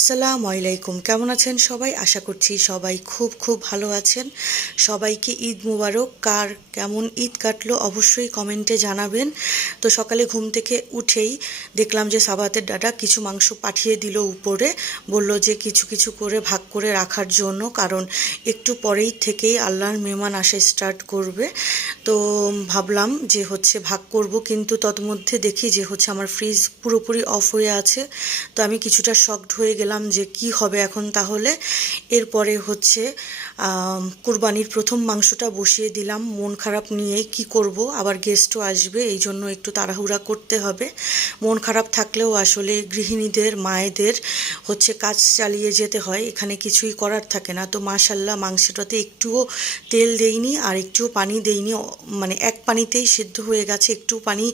আসসালামু আলাইকুম, কেমন আছেন সবাই? আশা করছি সবাই খুব খুব ভালো আছেন। সবাইকে ঈদ মুবারক। কার কেমন ঈদ কাটলো অবশ্যই কমেন্টে জানাবেন। তো সকালে ঘুম থেকে উঠেই দেখলাম যে সাবাতের ডাটা কিছু মাংস পাঠিয়ে দিল উপরে, বলল যে কিছু কিছু করে ভাগ করে রাখার জন্য, কারণ একটু পরেই থেকেই আল্লাহর মেহমান আসা স্টার্ট করবে। তো ভাবলাম যে ভাগ করব, কিন্তু তন্মধ্যে দেখি যে আমার ফ্রিজ পুরোপুরি অফ হয়ে আছে। তো আমি কিছুটা শকড হয়ে গেলাম যে কি হবে এখন তাহলে। এরপরে কুরবানির প্রথম মাংসটা বসিয়ে দিলাম মন খারাপ নিয়েই। কি করব, আবার গেস্টও আসবে, এই জন্য একটু তাড়াহুড়া করতে হবে। মন খারাপ থাকলেও আসলে গৃহিণীদের মায়েদের কাজ চালিয়ে যেতে হয়, এখানে কিছুই করার থাকে না। তো মাশাল্লাহ মাংসটাতে একটুও তেল দেইনি আর একটুও পানি দেইনি, মানে এক পানিতেই সিদ্ধ হয়ে গেছে, একটু পানি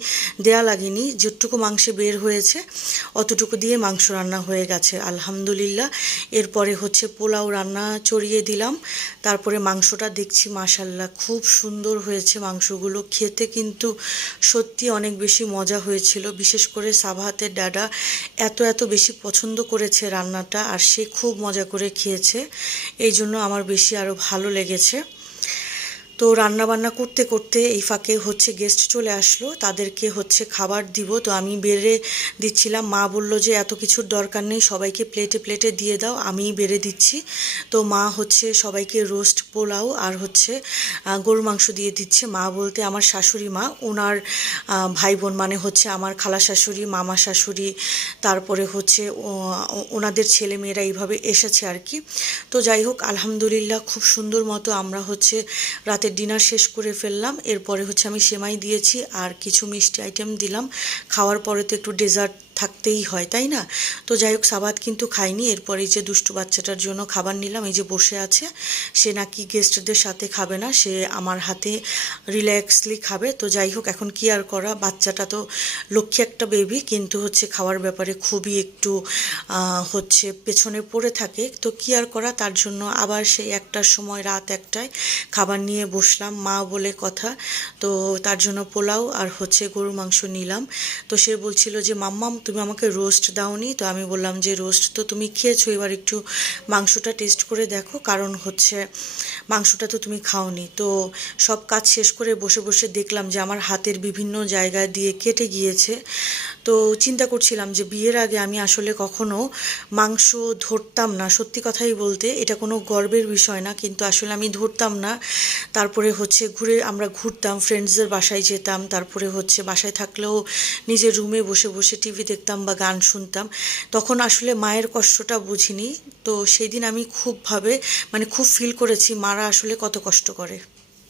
দেয়া লাগেনি। যেটুকু মাংসে বের হয়েছে অতটুকু দিয়ে মাংস রান্না হয়ে গেছে আলহামদুলিল্লাহ। এরপরে পোলাও রান্না চড়িয়ে দিলাম। তারপরে মাংসটা দেখছি মাশাল্লাহ খুব সুন্দর হয়েছে, মাংসগুলো খেতে কিন্তু সত্যি অনেক বেশি মজা হয়েছিল। বিশেষ করে সাবাহাতের ডাডা এত এত বেশি পছন্দ করেছে রান্নাটা, আর সে খুব মজা করে খেয়েছে, এই জন্য আমার বেশি আরও ভালো লেগেছে। তো রান্না বান্না করতে করতে এই ফাঁকে গেস্ট চলে আসলো, তাদেরকে খাবার দিব। তো আমি বেড়ে দিচ্ছিলাম, মা বলল যে এত কিছুর দরকার নেই, সবাইকে প্লেটে প্লেটে দিয়ে দাও, আমিই বেড়ে দিচ্ছি। তো মা সবাইকে রোস্ট পোলাও আর গরুর মাংস দিয়ে দিচ্ছে। মা বলতে আমার শাশুড়ি মা, ওনার ভাই বোন, মানে আমার খালা শাশুড়ি, মামা শাশুড়ি, তারপরে ওনাদের ছেলে মেয়েরা এইভাবে এসেছে আর কি। তো যাই হোক আলহামদুলিল্লাহ খুব সুন্দর মতো আমরা রাতের ডিনার শেষ করে ফেললাম। এরপরে আমি সেমাই দিয়েছি আর কিছু মিষ্টি আইটেম দিলাম। খাওয়ার পরে তো একটু ডেজার্ট থাকতেই হয়, তাই না? তো যাই হোক সাবাত কিন্তু খাইনি। এরপরে এই যে দুষ্টু বাচ্চাটার জন্য খাবার নিলাম, এই যে বসে আছে, সে নাকি গেস্টদের সাথে খাবে না, সে আমার হাতে রিল্যাক্সলি খাবে। তো যাই হোক এখন কি আর করা, বাচ্চাটা তো লক্ষ্মী একটা বেবি, কিন্তু খাওয়ার ব্যাপারে খুবই একটু পেছনে পড়ে থাকে। তো কি আর করা, তার জন্য আবার সেই একটার সময়, রাত একটায় খাবার নিয়ে বসলাম, মা বলে কথা। তো তার জন্য পোলাও আর গরুর মাংস নিলাম। তো সে বলছিল যে মাম্মাম তুমি আমাকে রোস্ট দাওনি। তো আমি বললাম যে রোস্ট তো তুমি খেয়েছো, এবার একটু মাংসটা টেস্ট করে দেখো, কারণ মাংসটা তো তুমি খাওনি। তো সব কাজ শেষ করে বসে বসে দেখলাম যে আমার হাতের বিভিন্ন জায়গা দিয়ে কেটে গিয়েছে। তো চিন্তা করছিলাম যে বিয়ের আগে আমি আসলে কখনো মাংস ধরতাম না, সত্যি কথাই বলতে এটা কোনো গর্বের বিষয় না, কিন্তু আসলে আমি ধরতাম না। তারপরে আমরা ঘুরতাম, ফ্রেন্ডসদের বাসায় যেতাম, তারপরে বাসায় থাকলেও নিজের রুমে বসে বসে টিভি দেখতাম বা গান শুনতাম, তখন আসলে মায়ের কষ্টটা বুঝিনি। তো সেই দিন আমি খুব ফিল করেছি মারা আসলে কত কষ্ট করে।